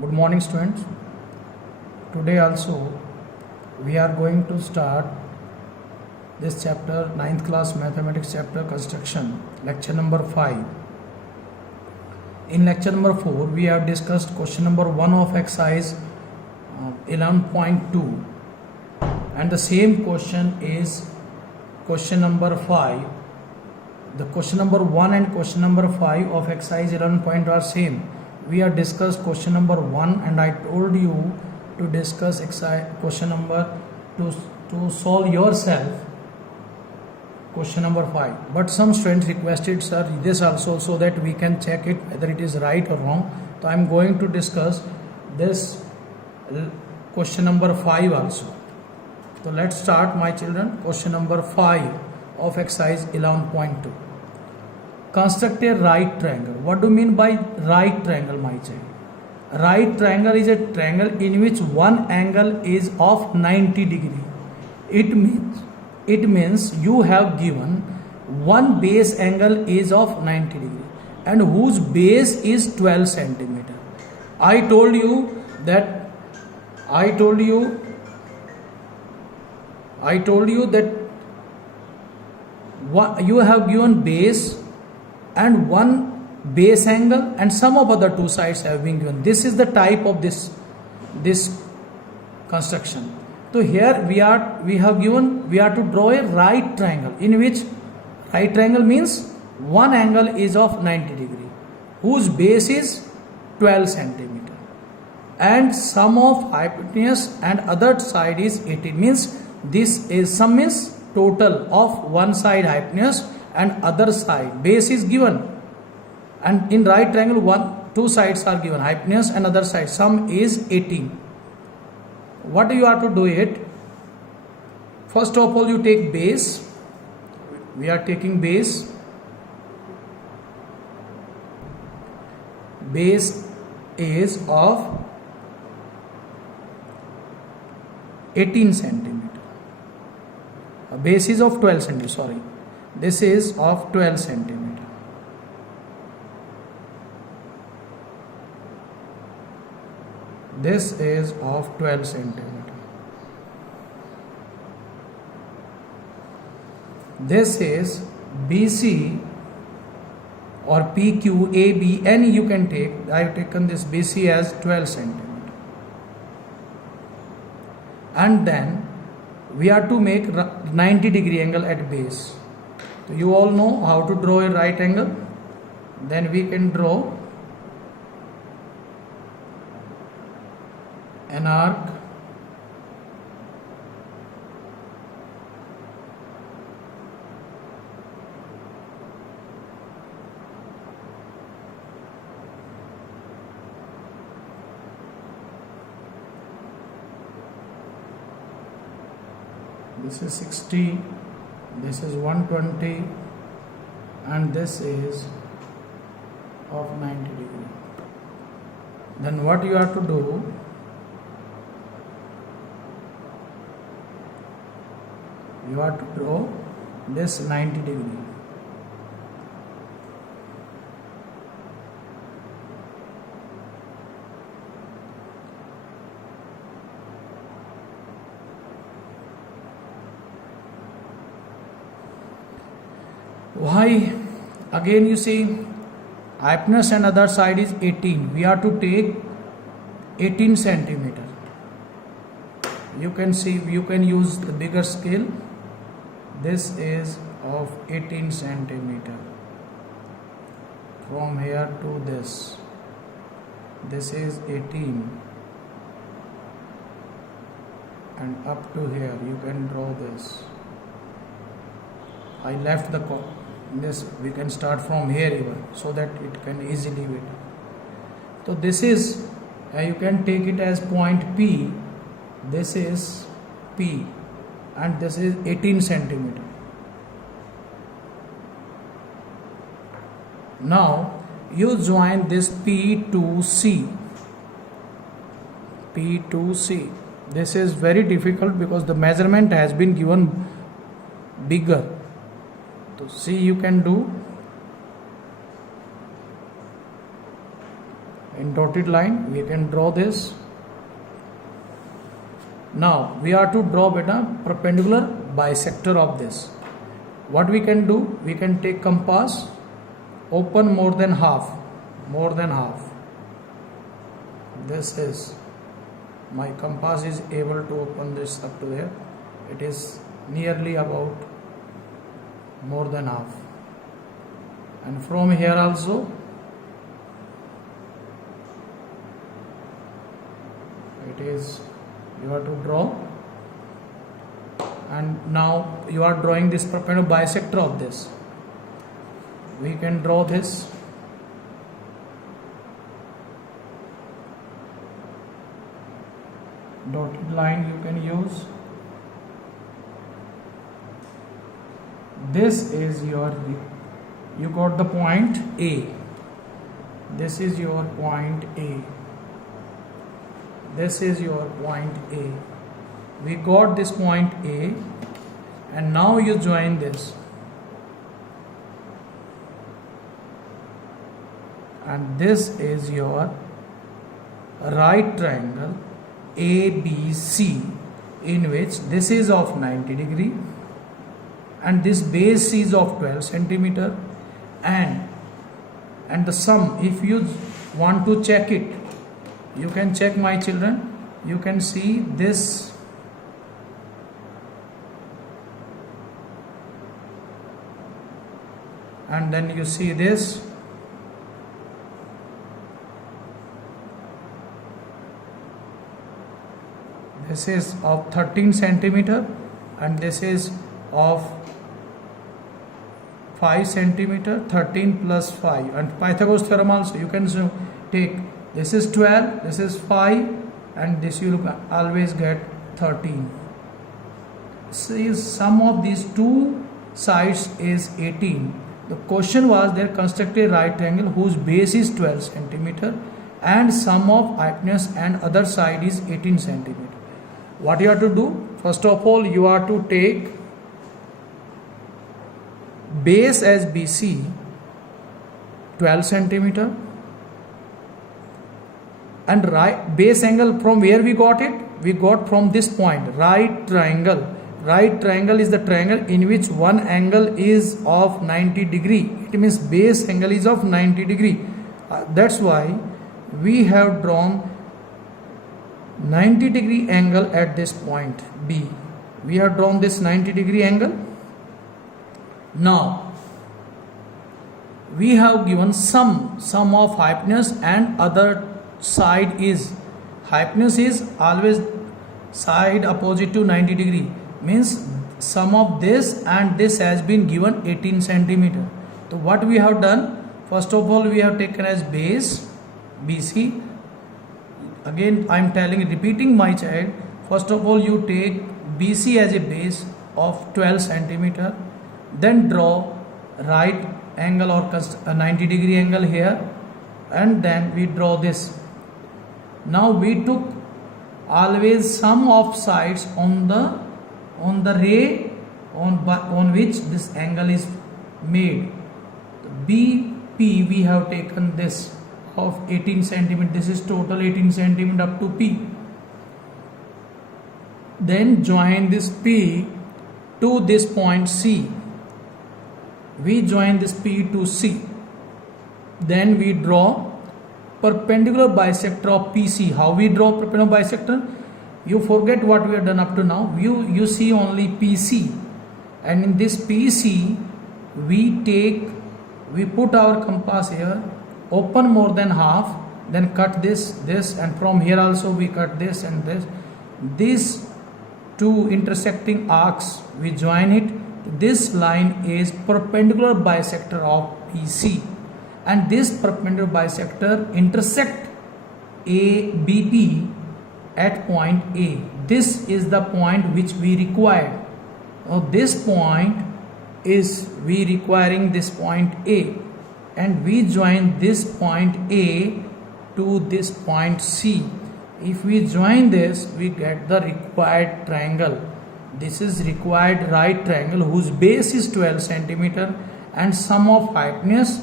Good morning, students. Today also we are going to start this chapter, 9th class mathematics chapter, construction, lecture number 5. In lecture number 4 we have discussed question number 1 of exercise 11.2, and the same question is question number 5. The question number 1 and question number 5 of exercise 11.2 are same. We have discussed question number 1 and I told you to discuss question number to solve yourself question number 5. But some students requested, sir, this also, so that we can check it whether it is right or wrong. So I am going to discuss this question number 5 also. So let's start, my children. Question number 5 of exercise 11.2. Construct a right triangle. What do you mean by right triangle, my child? Right triangle is a triangle in which one angle is of 90 degree. It means you have given one base angle is of 90 degree and whose base is 12 centimeter. I told you that you have given base and one base angle and some of other two sides have been given. This is the type of this construction. So here we are to draw a right triangle, in which right triangle means one angle is of 90 degree whose base is 12 centimeter and sum of hypotenuse and other side is 18. Means this is sum is total of one side hypotenuse and other side base is given, and in right triangle two sides are given, hypotenuse and other side, sum is 18. What you have to do it? First of all, you take base. We are taking base. Base is of 18 centimeter. Base is of 12 centimeter. Sorry, this is of 12 centimeter. This is of 12 centimeter. This is BC or PQ, AB, any you can take. I have taken this BC as 12 centimeter. And then we are to make 90 degree angle at base. So you all know how to draw a right angle. Then we can draw an arc this is 60, this is 120 and this is of 90 degree. Then what you have to do, you have to draw this 90 degree. Why? Again you see, hypotenuse and other side is 18. We are to take 18 centimeter. You can see, you can use the bigger scale. This is of 18 centimeter. From here to this. This is 18. And up to here you can draw this. I left this, we can start from here even, so that it can easily be. So this is, you can take it as point P. This is P and this is 18 centimeter. Now you join this P to C. P to C. This is very difficult because the measurement has been given bigger. So see, you can do in dotted line we can draw this. Now we are to draw beta perpendicular bisector of this. What we can do, we can take compass, open more than half. This is, my compass is able to open this up to there. It is nearly about more than half, and from here also it is, you have to draw. And now you are drawing this perpendicular bisector of this. We can draw this. Dotted line you can use. This is your, you got the point A. This is your point A. This is your point A. We got this point A, and now you join this, and this is your right triangle ABC, in which this is of 90 degree and this base is of 12 centimeter, and the sum, if you want to check it, you can check, my children. You can see this, and then you see this. This is of 13 centimeter and this is of 5 centimeter. 13 plus 5, and Pythagoras theorem also you can take, this is 12, this is 5, and this you will always get 13. See, sum of these two sides is 18. The question was, there construct a right triangle whose base is 12 centimeter and sum of hypotenuse and other side is 18 centimeter. What you have to do? First of all, you are to take base as BC 12 centimeter and right base angle, from where we got it? We got from this point, right triangle. Right triangle is the triangle in which one angle is of 90 degree. It means base angle is of 90 degree. That's why we have drawn 90 degree angle at this point B. We have drawn this 90 degree angle. Now we have given sum of hypotenuse and other side is, hypotenuse is always side opposite to 90 degree, means sum of this and this has been given 18 centimeter. So what we have done, first of all we have taken as base BC. Again I am repeating my child, first of all you take BC as a base of 12 centimeter, then draw right angle or 90 degree angle here, and then we draw this. Now we took always sum of sides on the ray on which this angle is made. BP we have taken this of 18 centimeter. This is total 18 centimeter up to P. Then join this P to this point C. We join this P to C. Then we draw perpendicular bisector of PC. How we draw perpendicular bisector? You forget what we have done up to now. You see only PC, and in this PC we put our compass here, open more than half, then cut this, and from here also we cut this and this. These two intersecting arcs, we join it. This line is perpendicular bisector of PC, and this perpendicular bisector intersect ABP at point A. This is the point which we require. Now this point is we requiring this point A, and we join this point A to this point C. If we join this, we get the required triangle. This is required right triangle whose base is 12 centimeter and sum of hypotenuse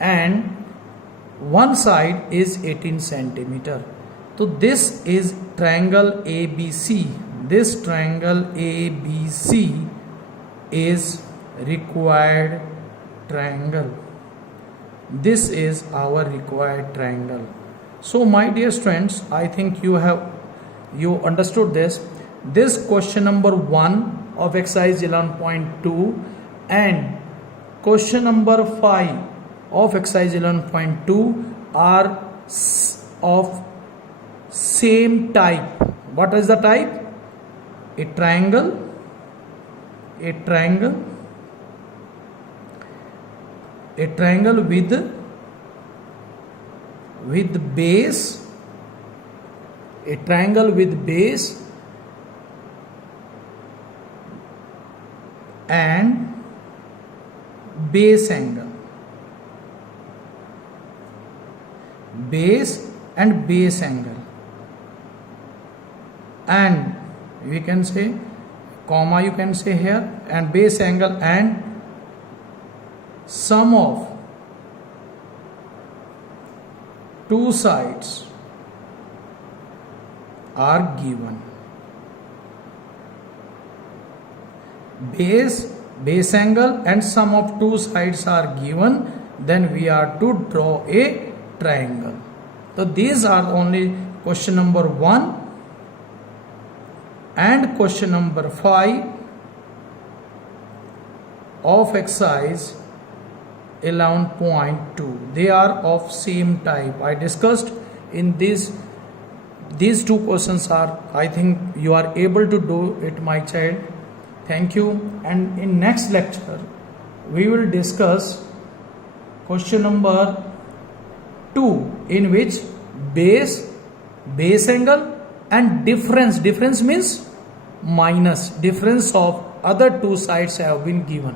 and one side is 18 centimeter. So this is triangle ABC. This triangle ABC is required triangle. This is our required triangle. So my dear students, I think you understood this. This question number 1 of exercise 11.2 and question number 5 of exercise 11.2 are of same type. What is the type? A triangle with base, a triangle with base and base angle, base and base angle, and we can say comma, you can say here, and base angle and sum of two sides are given. Base angle and sum of two sides are given, then we are to draw a triangle. So these are only question number 1 and question number 5 of exercise 11.2. They are of same type. I discussed in these two questions are, I think you are able to do it, my child. Thank you. And in next lecture we will discuss question number 2, in which base angle and difference means minus, difference of other two sides have been given.